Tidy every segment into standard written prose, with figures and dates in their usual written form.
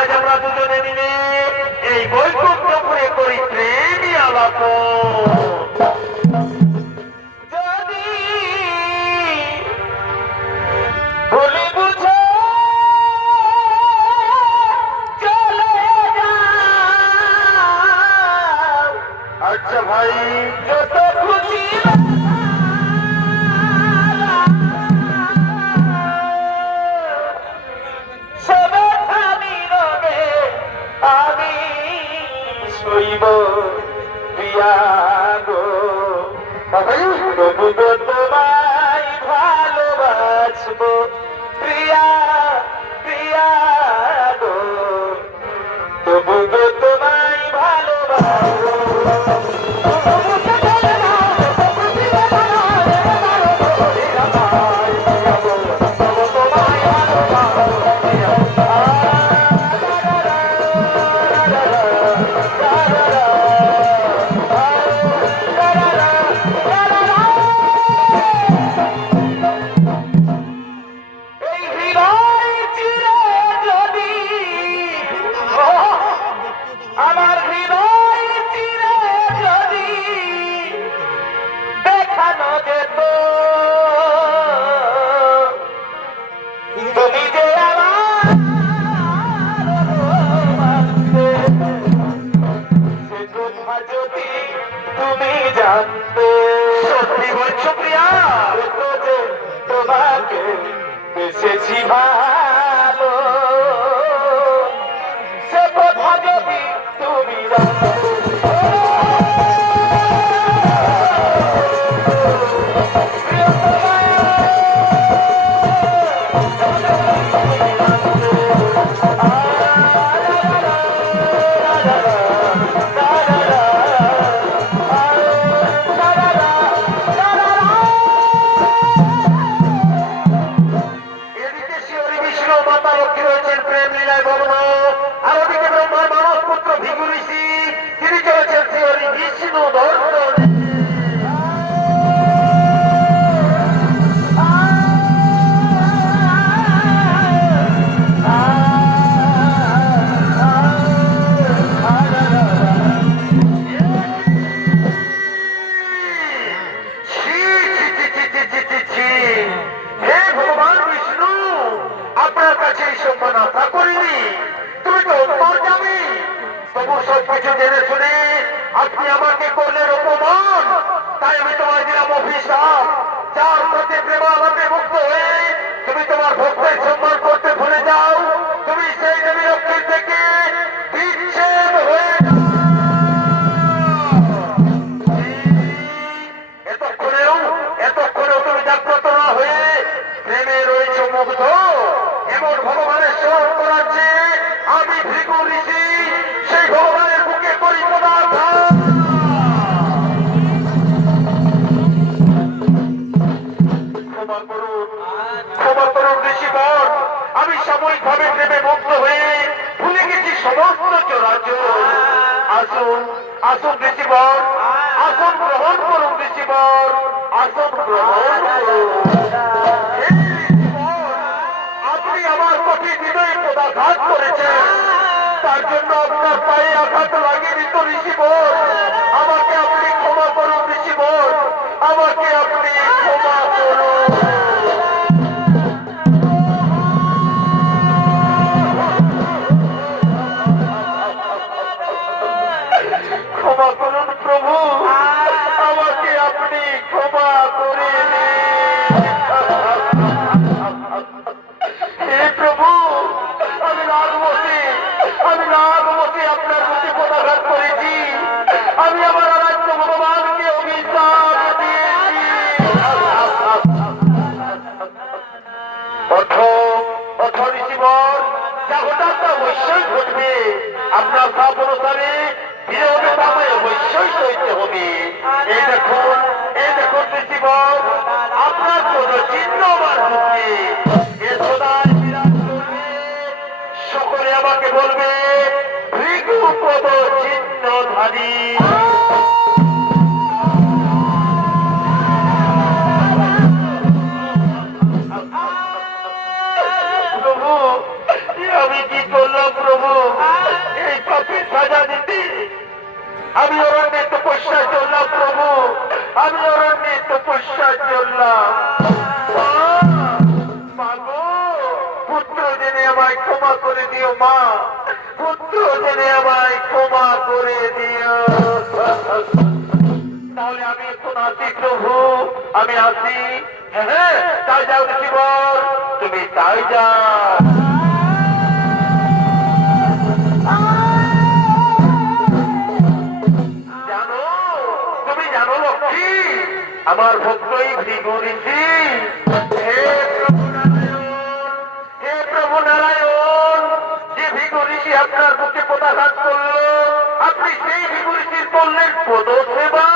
আজ আমরা দুজনে মিলে এই বৈকুণ্ঠপুরে করি প্রেমী আলাপ। যদি ভুলে বুঝে চলে যাও, আচ্ছা ভাই যত খুশি আমি শৈব প্রিয়া গো, তবু তো তোমায় ভালোবাসবো প্রিয়া প্রিয়া গো, তবু তো তোমায় ভালোবাসবো। আমার হৃদয় চিরে যদি দেখানো যেত, তুমি যে আমার সে কথা যদি তুমি জানতে। সত্যি বলছো প্রিয়া, যে তোমাকে বেসেছি ভালো, সে কথা যদি তুমি জানতে। আপনি আমাকে করলেন অপমান, তাই আমি তোমার দিলাম অভিশাপ। যার প্রতি প্রেম আমাকে মুক্ত হয়ে তুমি তোমার ভক্তের সম্মান করতে ভুলে যাও, তুমি সেই দেবী লক্ষ্মীর থেকে বিচ্ছেদ হয়ে যাও। এতক্ষণেও তুমি জাগ্রত না হয়ে প্রেমে রয়েছে মুগ্ধ। এমন ভগবানের স্মরণ করার চেয়ে আমি ভৃগু ঋষি সেই ভগবানের বুকে করি পদার্থ। ক্ষমা করুন ঋষিবর, আমি সাময়িক ভাবে প্রেমে মুগ্ধ হয়ে ভুলে গেছি সমস্ত চরাচর। আসুন আসুন ঋষিবর, আসন গ্রহণ করুন ঋষিবর, আসন গ্রহণ করুন। আপনি আমার প্রতি বিনয়ী পদাঘাত করেছেন, তার জন্য আপনার পায়ে আঘাত লাগিয়ে তো ঋষিবর, আমাকে আপনি ক্ষমা করুন ঋষিবর, আমাকে আপনি ক্ষমা করুন। ক্ষমা করুন প্রভু, আমাকে আপনি ক্ষমা করে দিন। হে প্রভু, আমি রাগবতী আপনার প্রতি পদাঘাত করেছি, আমি আমার আরাধ্য ভগবানকে অভিশাপ দিয়েছি। ঋষিবর, যা হঠাৎ তা অবশ্যই ঘটবে, আপনার সাপ অনুসারে বিরোধে তামায় অবশ্যই সইতে হবে। এই দেখুন ঋষিবর, আপনার কোন চিহ্ন আমার বুকে এ সদায় বিরাজ করবে। সকলে আমাকে বলবে ভৃগু পদ চিহ্নধারী। প্রভু, আমি কি করলাম প্রভু? চললাম। মা গো, পুত্র জেনে আমায় ক্ষমা করে দিও মা, পুত্র জেনে আমায় ক্ষমা করে দিও। তাহলে আমি এখন আসি প্রভু, আমি আসি। হ্যাঁ, তাই যাও ঋষিবর, তুমি তাই যাও। জানো, তুমি জানো লক্ষ্মী, আমার ভক্তই ভৃগু ঋষি। হে প্রভু নারায়ণ, হে প্রভু নারায়ণ, যে ভৃগু ঋষি আপনার বুকে পদাঘাত করলো, আপনি সেই ভৃগু ঋষির করলেন পদ সেবা।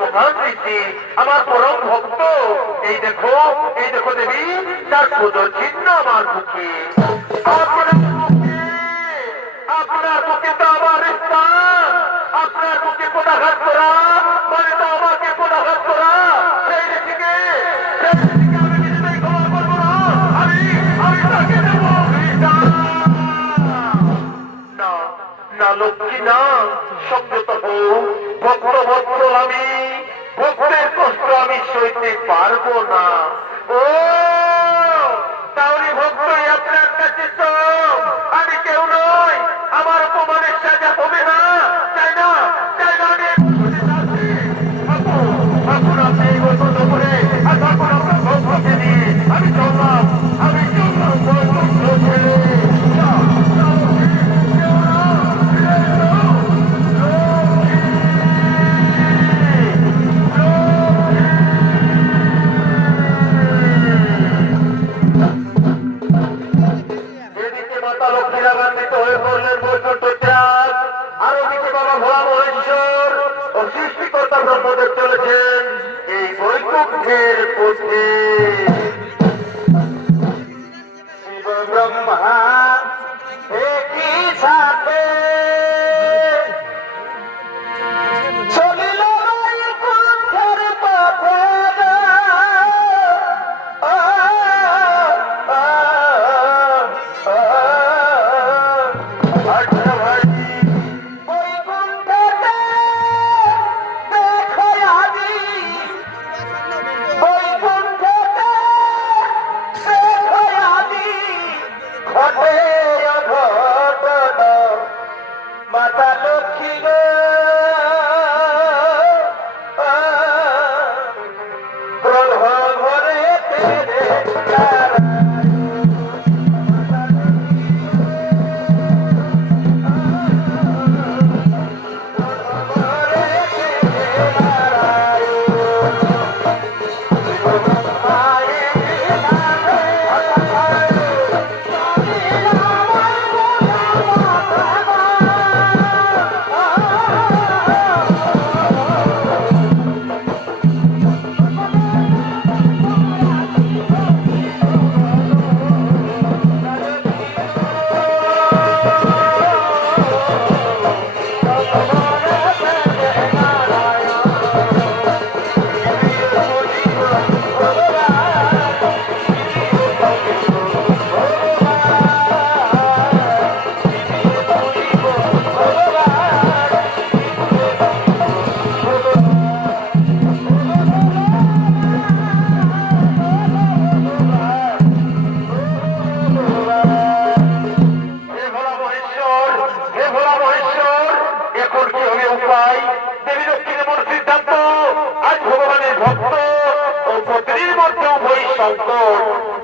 মহান ঋষি, আমার পরম ভক্ত। এই দেখো দেবী, তার পদ চিহ্ন আমার বুকে। আপনার বুকে তো আমার স্থান, আপনার বুকে পদাঘাত করা মানে তো আমাকে পদাঘাত করা। সেই ঋষিকে আমি কিছুতেই ক্ষমা করবো না। আমি তাকে দেবো না, না লক্ষ্মী না, সংযত হও। ভক্ত ভক্ত আমি, ভক্তের কষ্ট আমি সইতে পারবো না। ও তাহলে ভক্তই আপনার কাছে তো আমি কেউ নই, আমার অপমানের সাজা হবে না। তাই না, তাই না, এখন আপনি এই বছর করে আর তখন আপনার ভক্তকে নিয়ে আমি চললাম, আমি চললাম ভক্ত ছেড়ে। সৃষ্টিকর্তা ব্রহ্মদেব চলেছেন এই বৈকুণ্ঠের পথে। শিব ব্রহ্মা একই সাথে চলিল বৈকুণ্ঠের পথে। মাতা লক্ষ্মী গো, প্রভু ঘরে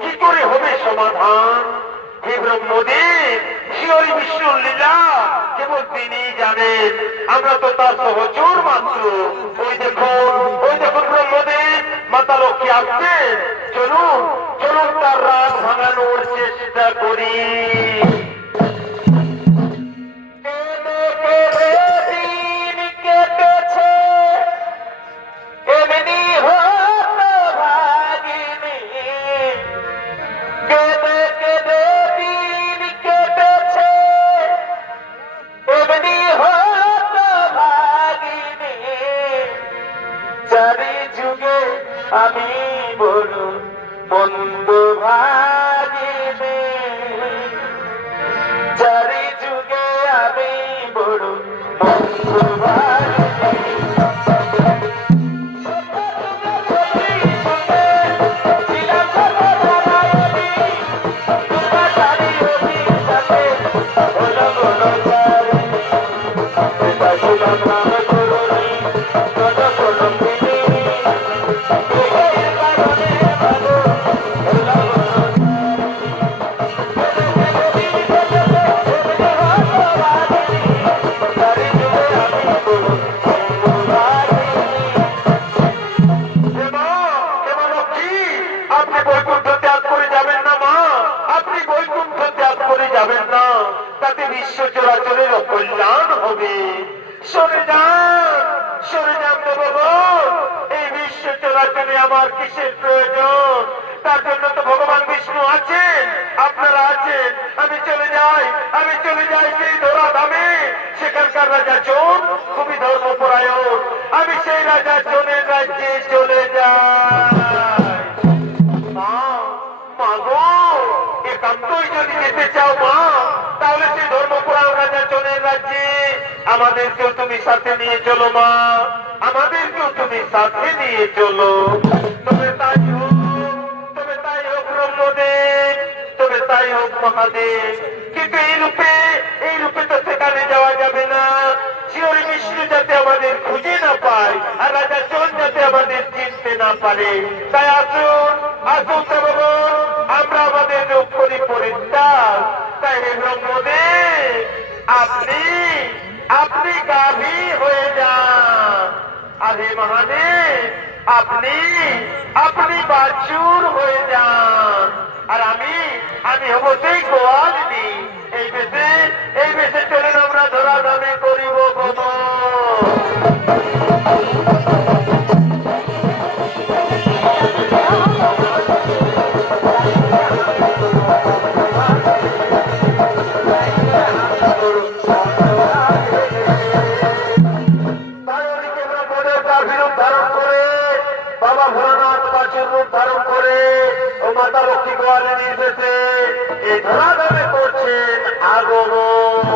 কি করে হবে সমাধান? হে ব্রহ্মদেব, শিহরি বিষ্ণুর লীলা কেবল তিনি জানেন, আমরা তো তার সহচর মাত্র। ওই দেখুন ব্রহ্মদেব, মাতা লক্ষ্মী আসছেন। চলুন চলুন, তার রাগ ভাঙানোর চেষ্টা করি। আমি বড় মন্দ ভাগিনে, চারি যুগে আমি বড় মন্দ ভাগিনে। চরাচরের কল্যাণ হবে। সরে যান দেবগণ, এই বিশ্ব চরাচরে আমার কিসের প্রয়োজন? তার জন্য তো ভগবান বিষ্ণু আছেন, আপনারা আছেন। আমি চলে যাই সেই ধরা ধামে। সেখানকার রাজা চোর খুবই ধর্মপরায়ণ। আমি সেই রাজা চোরের রাজ্যে চলে যাই। মা গো, একান্তই যদি যেতে চাও মা, তাহলে সেই ধর্মপরায়ণ রাজা চোরের রাজ্যে আমাদেরকেও তুমি সাথে নিয়ে চলো মা, আমাদেরকেও তুমি সাথে নিয়ে চলো। তবে তাই হোক ব্রহ্মদেব, তবে তাই হোক মহাদেব। কিন্তু এই রূপে তো সেখানে যাওয়া যাবে না। শিহরি বিষ্ণু যাতে আমাদের খুঁজে না পায়, আর রাজা চোর যাতে আমাদের চিনতে না পারে। তাই আসুন দেবগণ, আমরা আমাদের রূপ করি পরিত্যাগ। তাই হে ব্রহ্মদেব, আপনি গাভী হয়ে যান, আর হে মহাদেব আপনি বাছুর হয়ে যান, আর আমি হব সেই গোয়ালিনী। এই বেশে চলেন আমরা ধরা ধামে করিব গমন। বাবা ভোলানাথ বাছুর রূপ ধারণ করে ও মাতা লক্ষ্মী গোয়ালিনীর বেশে এই ধরা ধামে করছেন আগমন।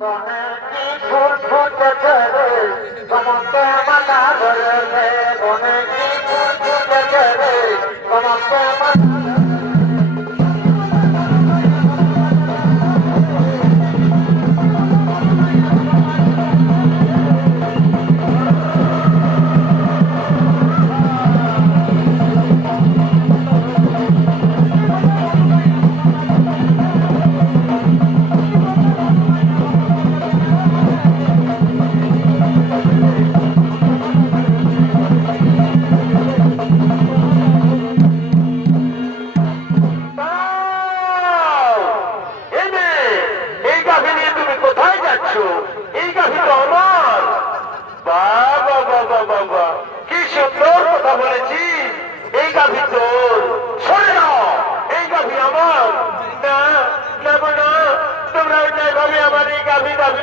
বনে কি ফুল ফুটেছে রে, সমস্ত মাতা ধরেছে। বনে কি ফুল ফুটেছে রে, সমস্ত মাতা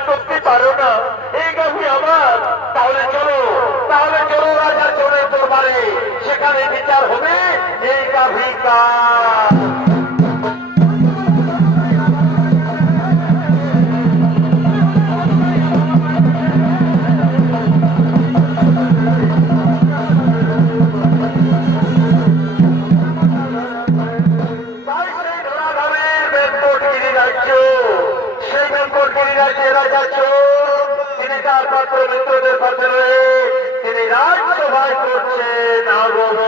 করতে পারো না। এই গাভী আমার। তাহলে চলো রাজা চোরের দরবারে, সেখানে বিচার হবে এই গাভী কার। রাজা চোর তিনি তার পাত্র মিত্রদের সাথে রয়ে তিনি রাজসভায় করছেন আগমন।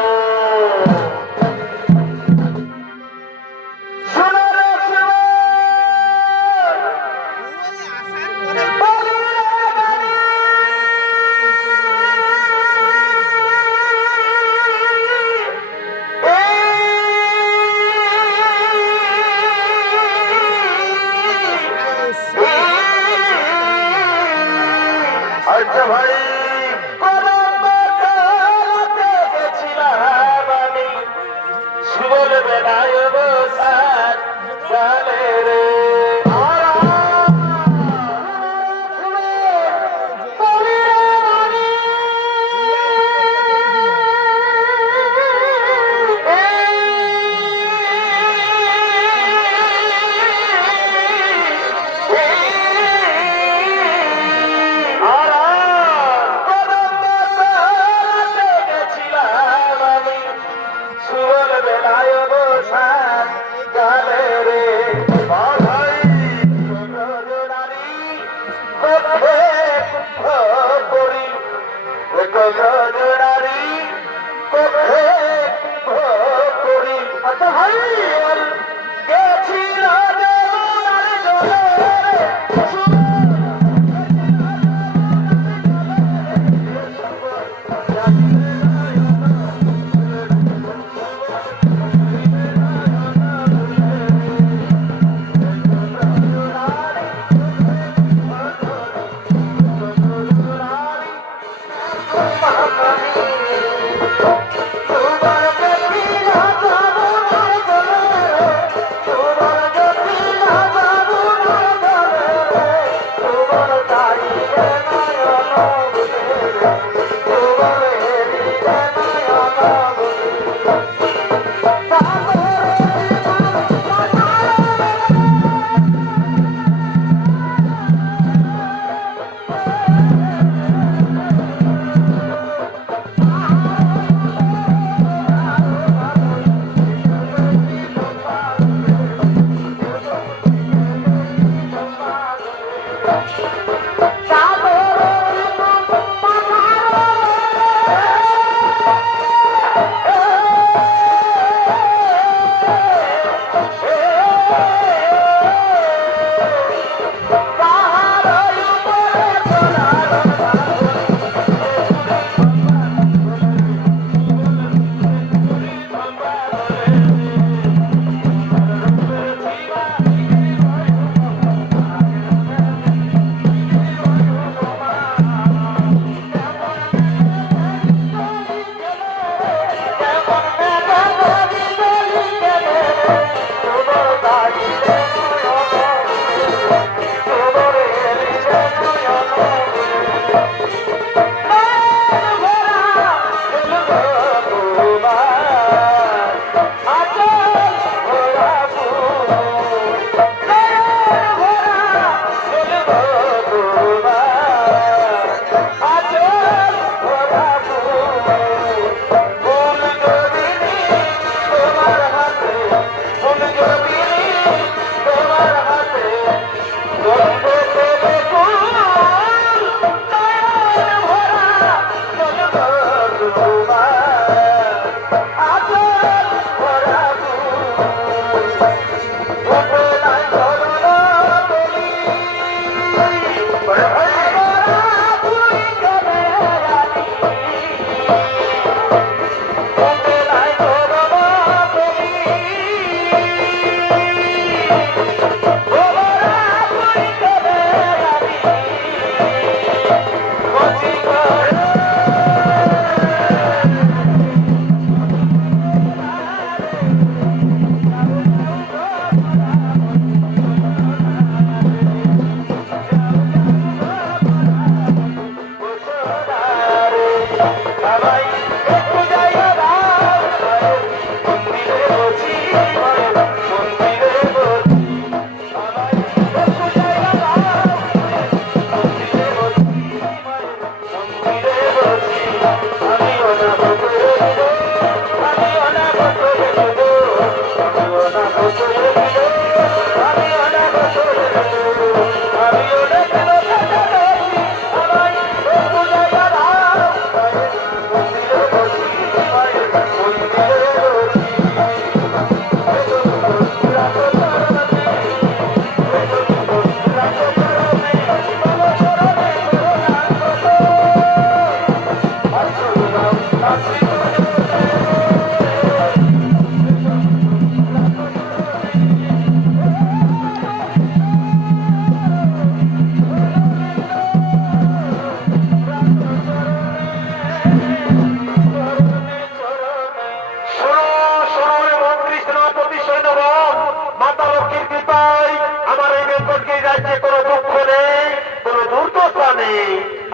আচ্ছা ভাই, গেছিলাম আমি সুবল বেলায় বসার গালে রে।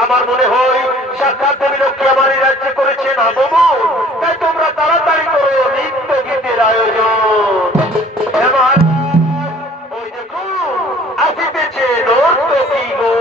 আমার মনে হয় সাক্ষাৎ দেবী লক্ষ্মী আমার এই রাজ্যে করেছেন আগমন, তাই তোমরা তাড়াতাড়ি করো নৃত্য গীতের আয়োজন। এবার ওই দেখুন আসিতেছে নর্তকী গো।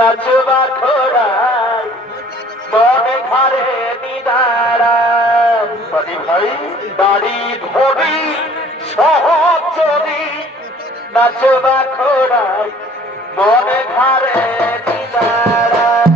নাচবা খোড়াই মনে ঘরে নিদারায় ভাই দাড়ি ধরি সহজ যদি নাচবা খোড়াই মনে ঘরে নিদারায়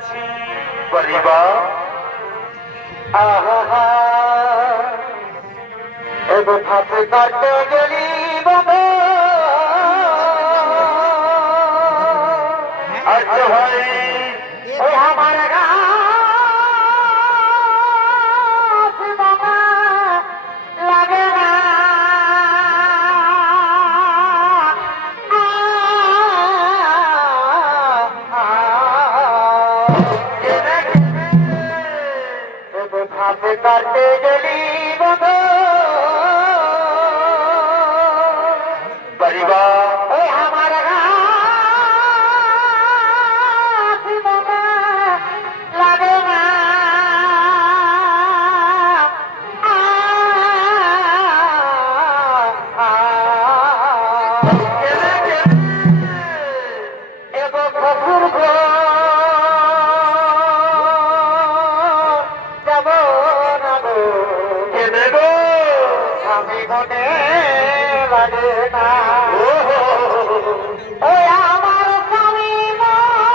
আছি। বলিবা আহা এগো ফাঁসে কাটতে গেলি বাবা। আচ্ছা ভাই ও আমার গাছ বাবা লাগে না। ফাঁসে কাটতে গেলি বাবা। বলিবা ওই আমার গাছ বাবা লাগে না। এগো শ্বশুর ঘর যাব না গো। কেনে গো স্বামী মনে লাগে না। ওহো ওই আমার স্বামী মনে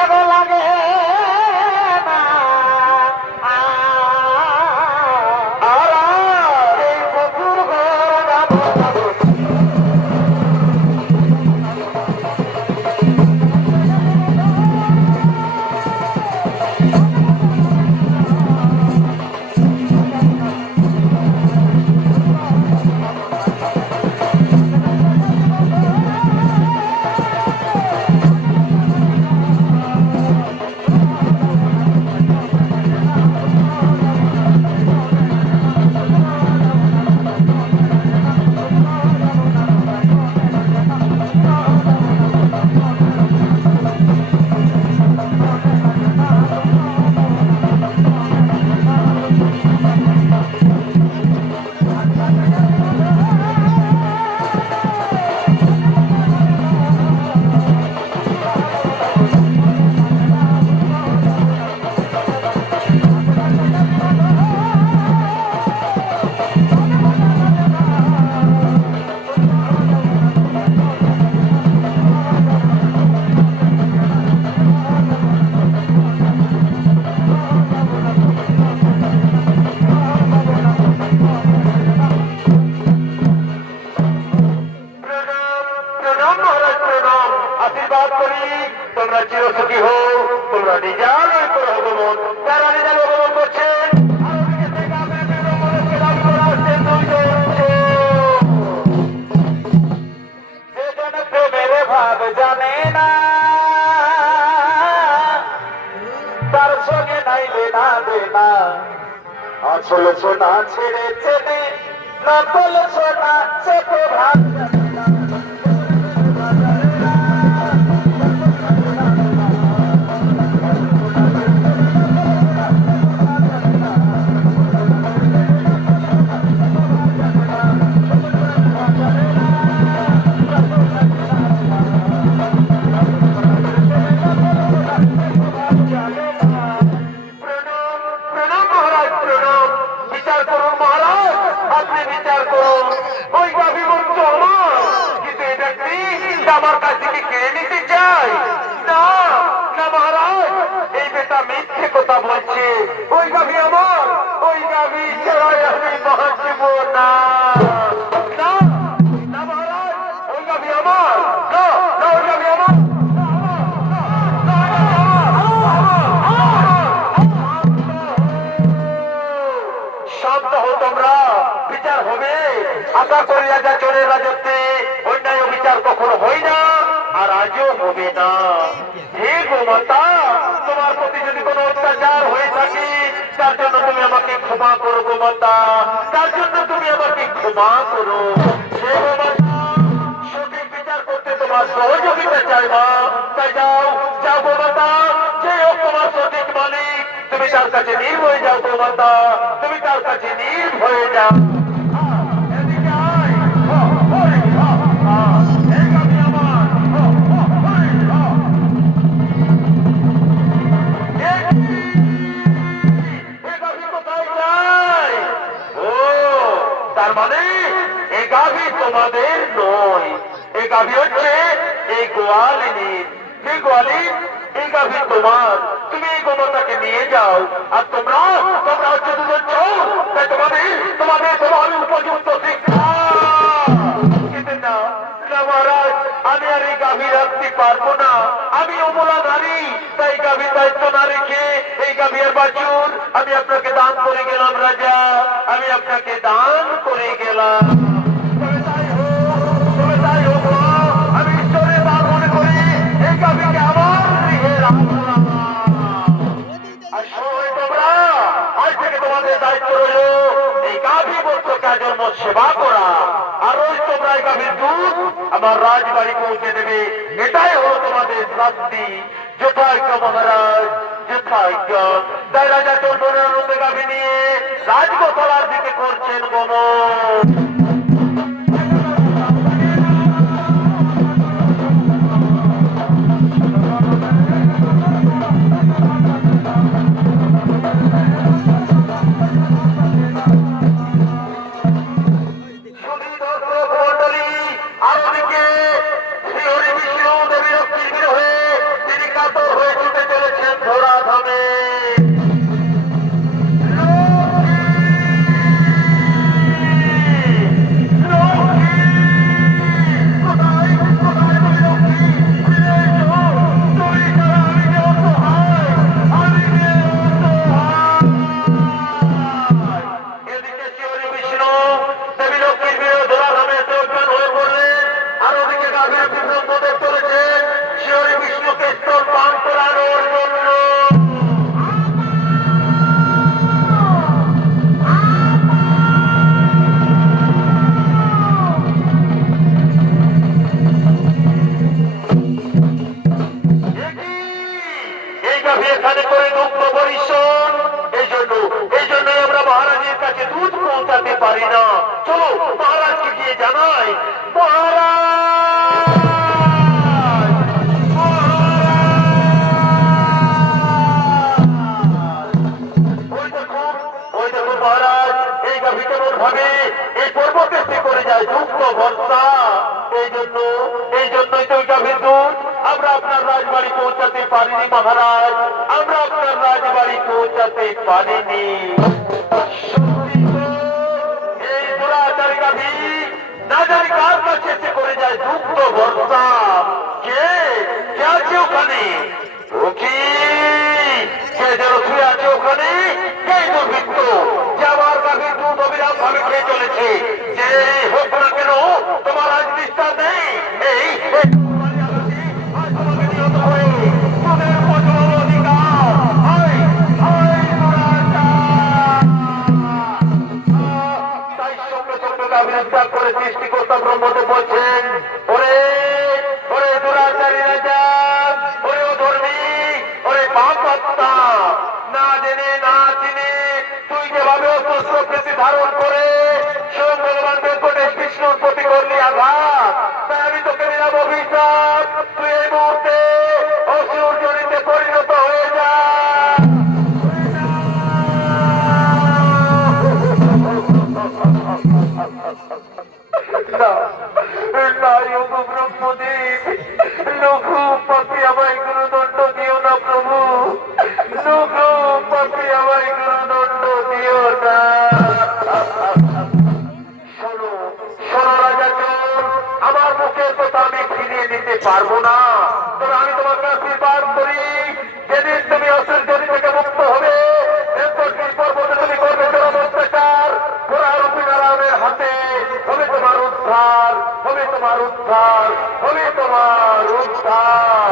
এগো লাগে না। আর এই শ্বশুর ঘর যাব না গো। প্রণাম মহারাজ প্রণাম আশীর্বাদ করি তোমরা চিরসুখী হও তোমরা নিজার আগমন তারা নিজার আগমন করছেন আর ওদিকে থেকে আপনার বিরোধকে দাবি করে আসছেন যেজন প্রেমের ভাব জানে না তার সঙ্গে নাইলে না দেনা। আসল সোনা ছেড়ে চেনে নকল সোনা সে তো ভাব জানে না। প্রণাম মহারাজ প্রণাম বিচার করুন মহারাজ আপনি বিচার করুন ওই গাভী বলছো আমার কিন্তু এটা কি আমার কাছ থেকে কেড়ে নিতে চাই না না মহারাজ এই বেটা মিথ্যে কথা বলছে ওই গাভী আমার ওই গাভী ছাড়াই আমি বাঁচব না না না মহারাজ ওই গাভী আমার না না ওই গাভী আমার শান্ত হো তোমরা বিচার হবে আশা করি রাজা চোরের রাজত্বে অন্যায় বিচার কখনো হয় না আর আজও হবে না। হে গোমাতা তোমার প্রতি যদি কোনো অত্যাচার হয়ে থাকে তার জন্য তুমি আমাকে ক্ষমা করো গোমাতা তার জন্য তুমি আমাকে ক্ষমা করো। হে গোমাতা সঠিক বিচার করতে তোমার সহযোগিতা চাই মা তাই যাও যাও গোমাতা যে হোক তোমার সঠিক মালিক তুমি তার কাছে নির্ভয়ে যাও গোমাতা তুমি তার কাছে নির্ভয়ে যাও। এদিকে আয় এই গাভী আমার এই গাভী কোথায় যায়? ও তার মানে এই গাভী তোমাদের নয়, এই গাভী হচ্ছে এই গোয়ালিনীর। এই গোয়ালিন, এই গাভী তোমার, তুমি এই গোবরটাকে নিয়ে যাও। আর তোমরা তোমরা হচ্ছে দুজন চোর, তাই তোমাদের তোমাদের তোমার উপযুক্ত শিক্ষা। কিন্তু না না মহারাজ, আমি আর এই গাভী রাখতে পারবো না। আমি অমলা নারী, তাই গাভীর দায়িত্ব না রেখে এই গাভীর বাছুর আমি আপনাকে দান করে গেলাম রাজা, আমি আপনাকে দান করে গেলাম। তবে তাই হোক, তবে তাই হোক, আমি ঈশ্বরের দান মনে করি এই গাভীকে আমার গৃহে রাখলাম। আর শোনো তোমরা, আজ থেকে তোমাদের দায়িত্ব রইল এই গাভী বর্তকে আজন্ম সেবা করা। আর ওই তোমরা এই গাভীর দুধ আমার রাজবাড়ি পৌঁছে দেবে, এটাই হলো তোমাদের শাস্তি। যথাজ্ঞ মহারাজ, যথাজ্ঞ। তাই রাজা চন্দ্রের আনন্দে গাভী নিয়ে রাজগোপালার দিকে করছেন গমন। এখানে করে দুঃখ পরিশোধ, এই জন্যই আমরা মহারাজের কাছে দুধ পৌঁছাতে পারি না। চলো মহারাজকে গিয়ে জানাই। মহারাজ, ওই দেখুন মহারাজ, এই গাভী কেমন ভাবে এই পর্বতে করে যায় দুঃখ ভর্তা। এই জন্যই তো ওই গাভীর দুধ আমরা আপনার রাজবাড়ি পৌঁছাতে পারিনি মহারাজ, আমরা আপনার রাজবাড়ি পৌঁছাতে পারিনি। এই দুরাচারী গাভী না জানি কার কাছে এসে করে যায় দুঃখ ভর্তা। কে কে আছে ওখানে? ও কি কে যেন শুয়ে আছে ওখানে? কে দুর্বৃত্ত যে আমার গাভীর দুধ অবিরাম ভাবে খেয়ে চলেছে? যে হোক না কেন তোমার আজ নিস্তার নেই। এই করে সৃষ্টিকর্তা ব্রহ্মদেব বলছেন, ওরে ওরে দুরাচারী রাজা, ওরে অধর্মী, ওরে পাপাত্মা, না জেনে না চিনে তুই যেভাবে অস্ত্র প্রতি ধারণ করে স্বয়ং ভগবান বেঙ্কটেশ বিষ্ণুর প্রতি করলি আঘাত, তাই আমি তোকে দিলাম অভিশাপ, তুই এই মুহূর্তে অসুর জনিতে পরিণত হয়ে যা। ব্রহ্মদেব, লঘু পাপি আমায় গুরুদণ্ড দিও না প্রভু, লঘু পাপি আমায় গুরুদণ্ড দিও না। শোনো শোনো রাজা চোর, আমার মুখের কথা আমি ফিরিয়ে দিতে পারবো না, তবে আমি তোমাকে আশীর্বাদ করি, যেদিন তুমি অসুর জনি থেকে মুক্ত হবে পর্বতে তুমি করবে চরম অত্যাচার, ঘোড়ারূপী নারায়ণের হাতে হবে তোমার উদ্ধার, হবে তোমার উদ্ধার, হবে তোমার উদ্ধার।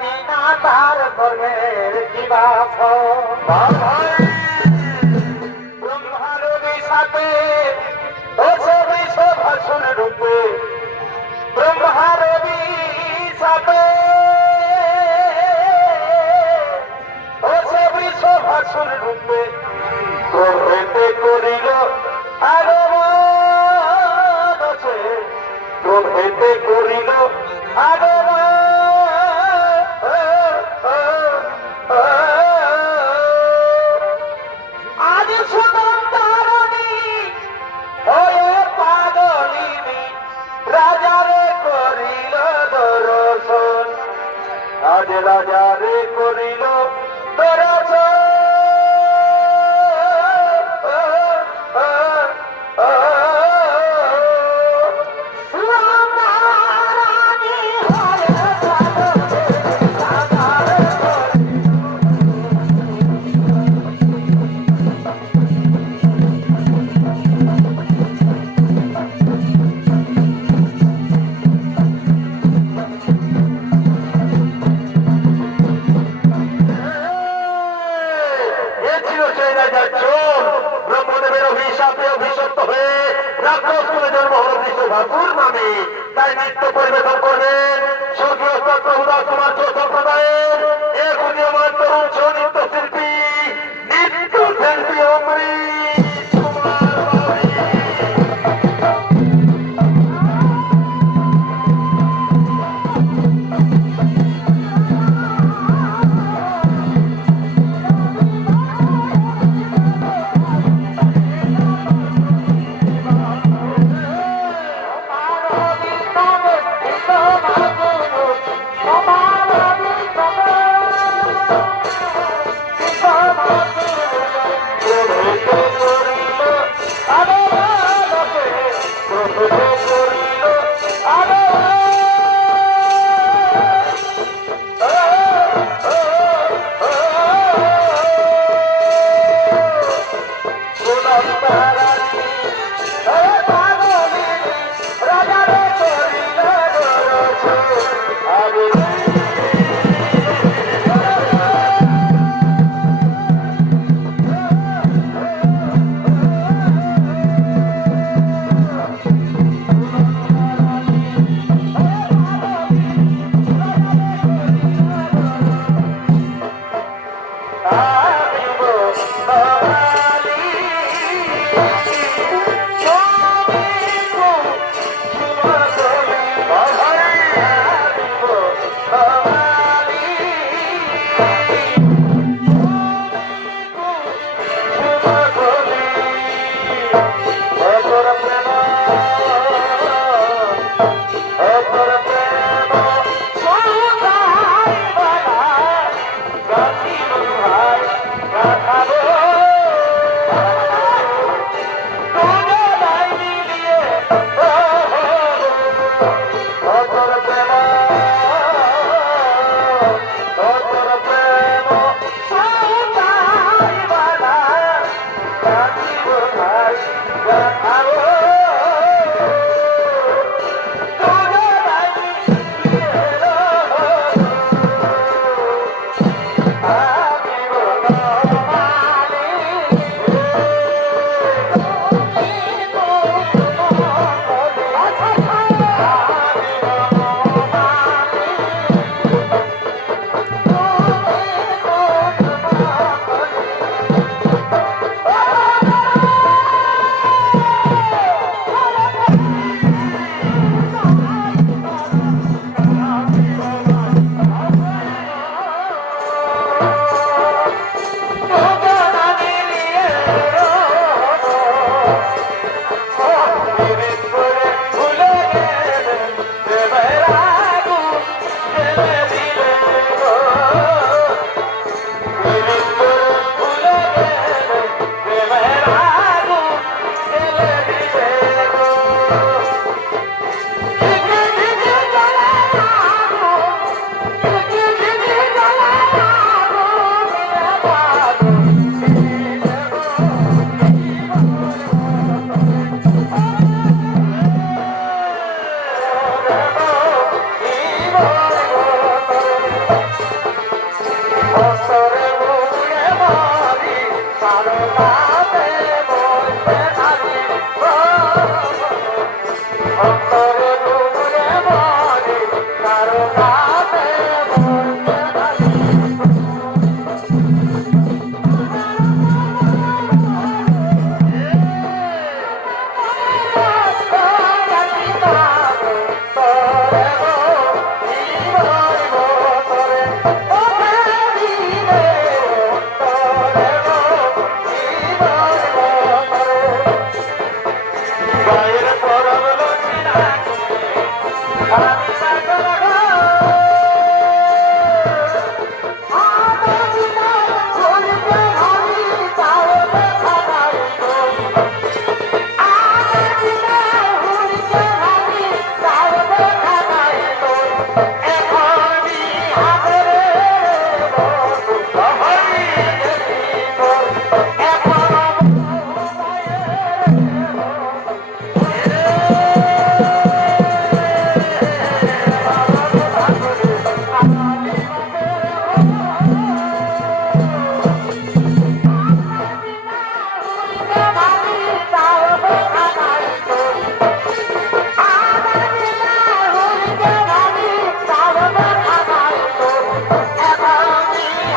জানি না তার কর্মের কি বা ফল। ব্রহ্মার অভিশাপে দোষে বিষ ভাষণ রূপে, ব্রহ্মার অভিশাপে দোষে বিষ ভাষণ রূপে প্রভেতে করিল আগমন, প্রভেতে করিল আগমন। আজ সুনন্দারণী হয়ে পাগলিনী রাজারে করিল দর্শন, আজ রাজারে করিল দর্শন। এ ছিল সেই রাজার চোর। ব্রহ্মদেবের অভিশাপে অভিশপ্ত হয়ে রাক্ষস কুলে জন্ম হল বৃষভাসুর নামে। তাই নৃত্য পরিবেশন করবেন স্বর্গীয় প্রভুদাস কুমার চোর সম্প্রদায়ের এক উদীয়মান তরুণ নৃত্য শিল্পী, নৃত্য শিল্পী অমৃত কুমার বাউরি।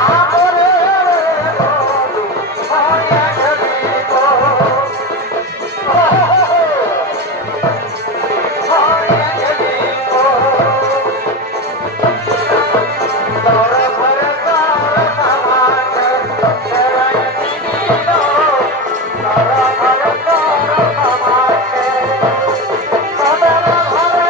সাগরে বধু হয়ে গেলি গো হয়ে গেলি গো তোর ঘরে তোর আমাকে ফেরাই দিলি গো তোর ঘরে তোর আমাকে তোদের ঘরে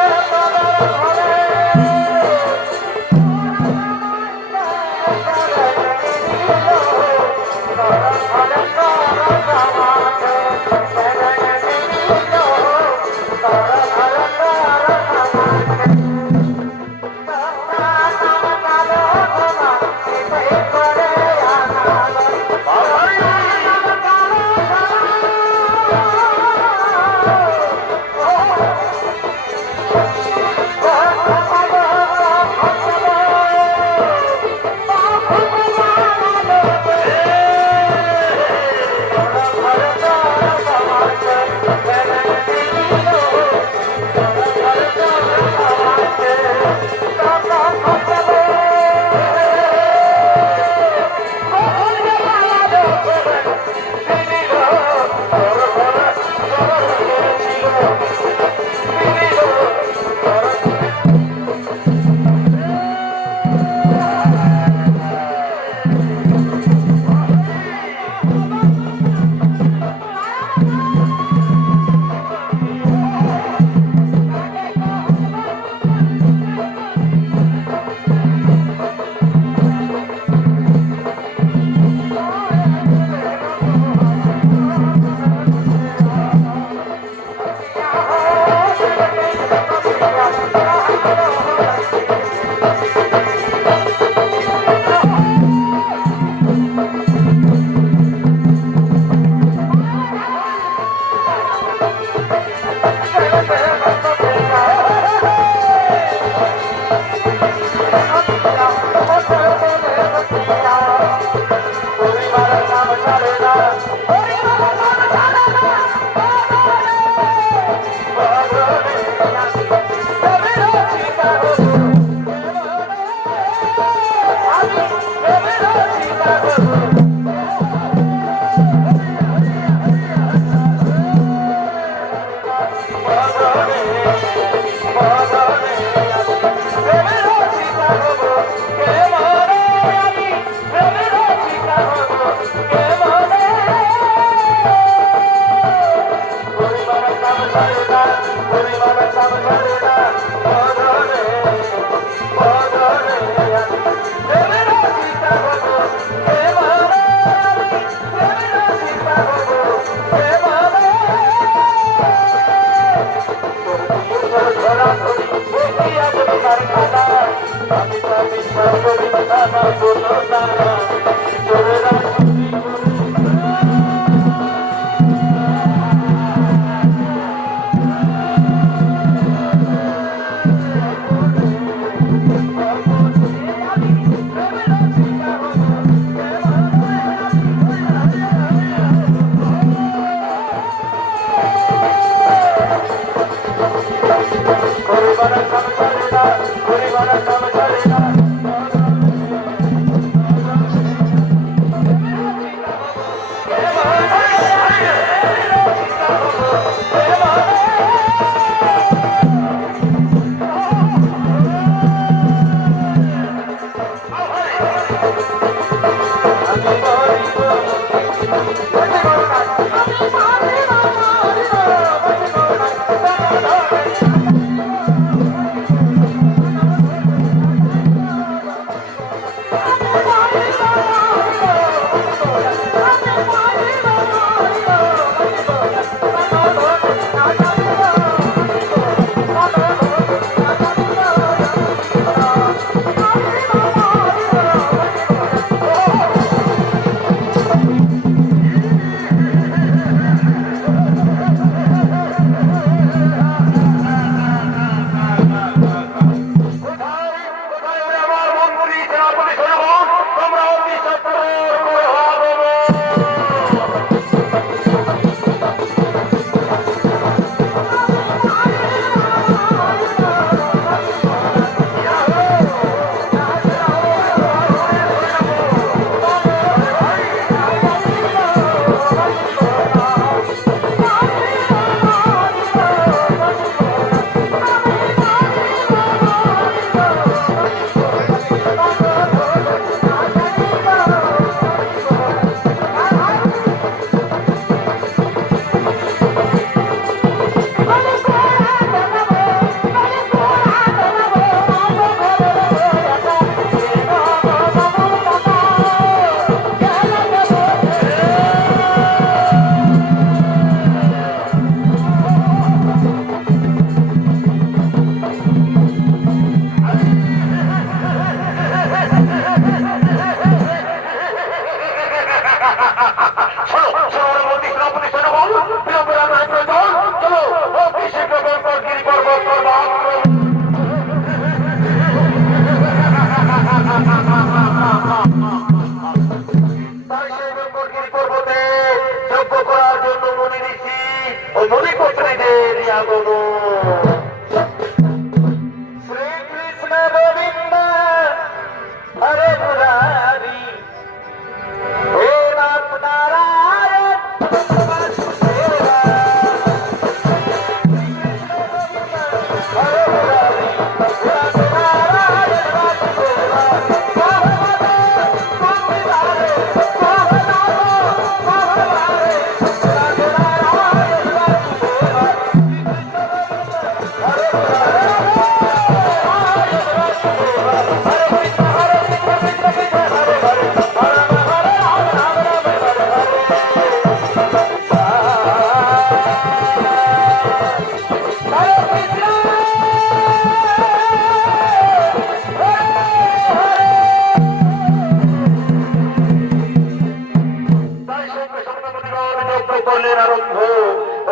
আমাদের আরম্ভ।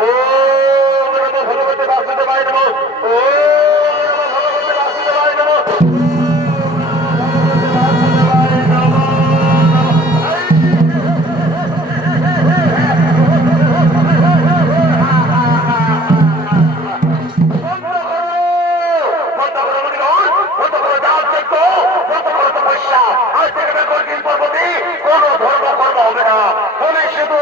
ও নমো ভগবতে বাসুদেবায় নমঃ। ও নমো ভগবতে বাসুদেবায় নমঃ। কোন ধর্ম কর্ম হবে না, বলে শুধু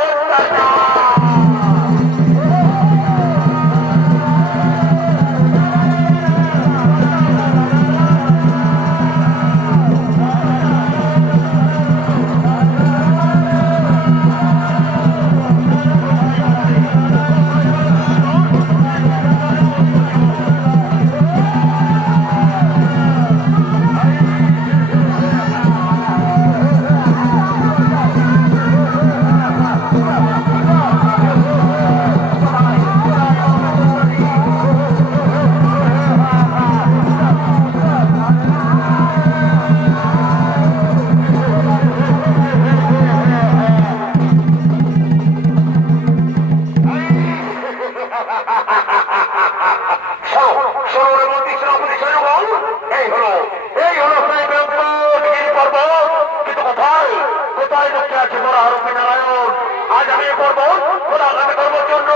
আজ আমি পর্বত ওরা আঘাত করবার জন্য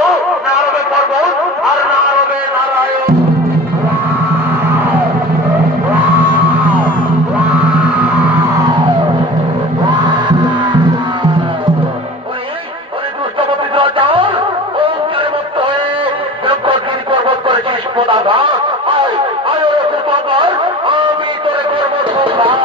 না আরবে পর্বত আর না আরবে নারায়ণ। পর্বত করেছিস পদাঘাত, আমি তোরে করবো সংঘাত।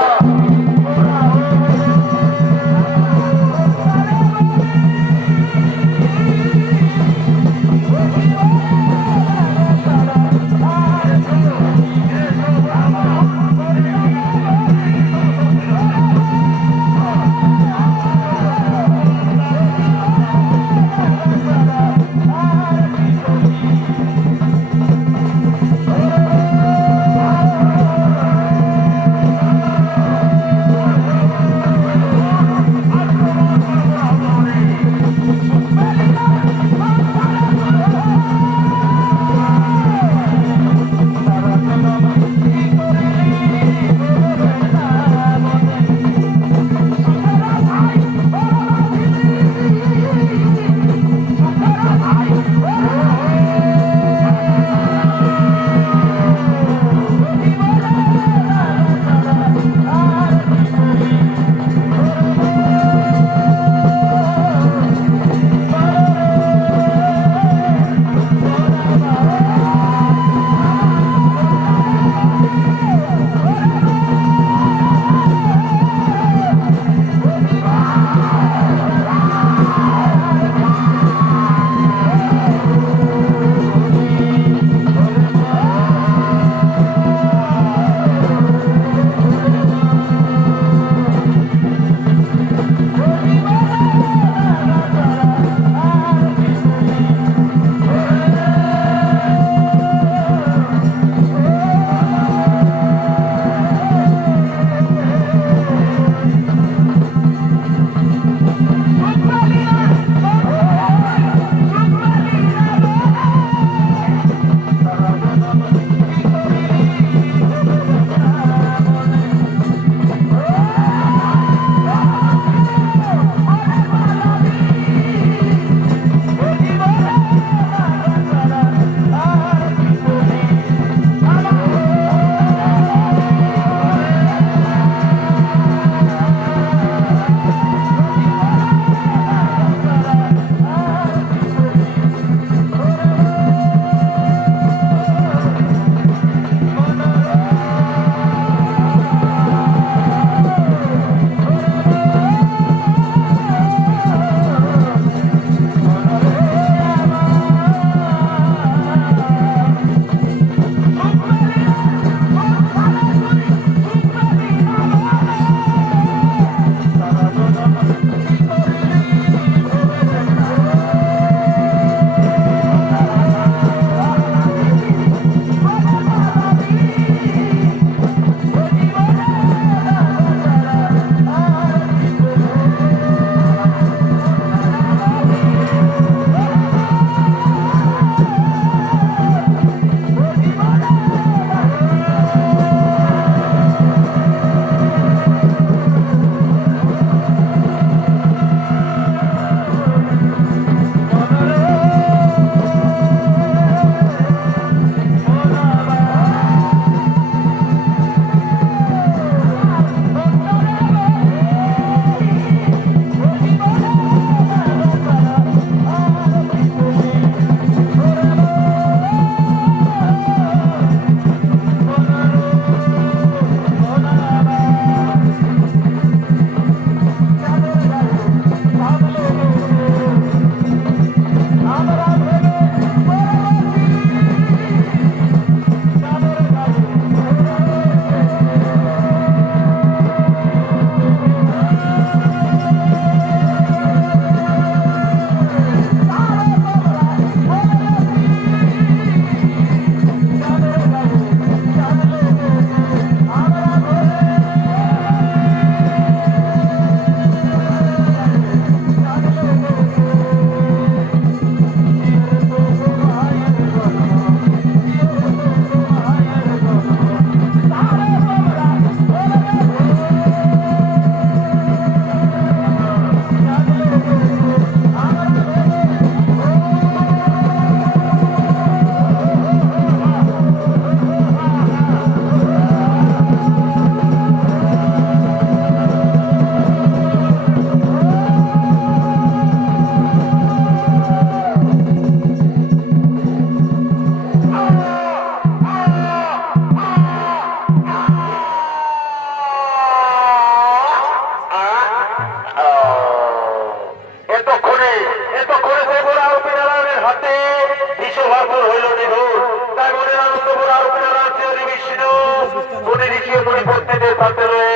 পাতলে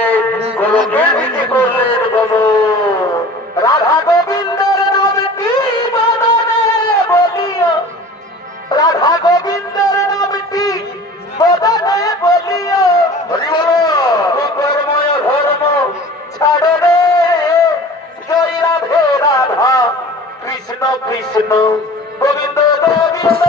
গোলকের দিকে করলেন গমন। রাধা গোবিন্দের নামটি বদনে বলিও, রাধা গোবিন্দের নামটি বদনে বলিও, হরি বলো। কর্ময় ধর্ম ছাড়ো রে, জয় রাধে রাধা, কৃষ্ণ কৃষ্ণ গোবিন্দ গোবিন্দ।